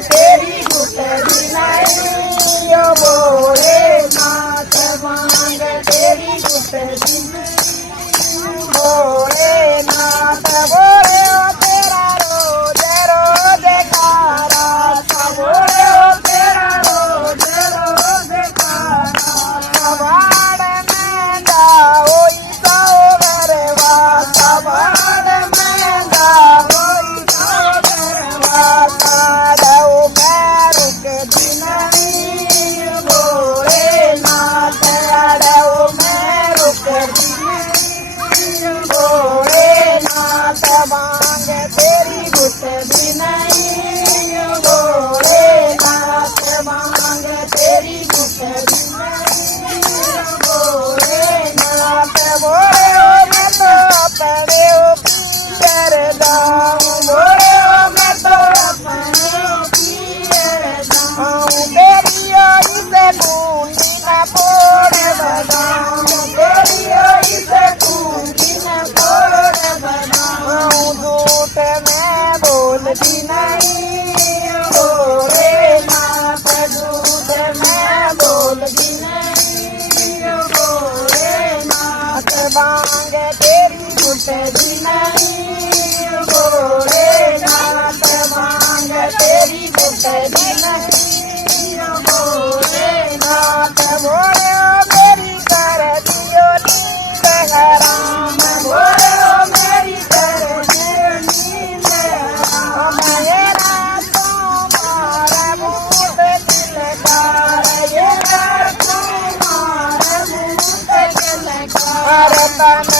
तेरी गुटरी नहीं ओ भोलेनाथ मांग तेरी गुटरी भोलेनाथ बोले ओ तेरा रोज रोज का रास्ता बोले ओ तेरा रोज रोज का रास्ता बाड़ में जाओ जाओ गरवा बाड़ में जाओ जाओ गरवा मांग तेरी गुटरी नहीं भोलेनाथ मांग तेरी गुटरी नहीं भोलेनाथ बोले ओ मैं तो अपने पियर दाऊं बोले ओ मैं तो अपने पियर दाऊं तेरी ओरी से बूंदी न फोड़ बदाऊं तेरी ओरी से बूंदी न फोड़ बदाऊं झूठ मैं बोलती नहीं भोलेनाथ झूठ मैं बोलती नहीं भोलेनाथ मांग तेरी गुटरी नहीं भोलेनाथ मांग तेरी गुटरी नहीं भोलेनाथ बोले ओ मेरी कर दियो नींद हराम बोले ओ मेरी कर दियो नींद हराम मेरा तुम्हारा मुँह दिलदार ये तुम्हारा मुँह दिलदार तन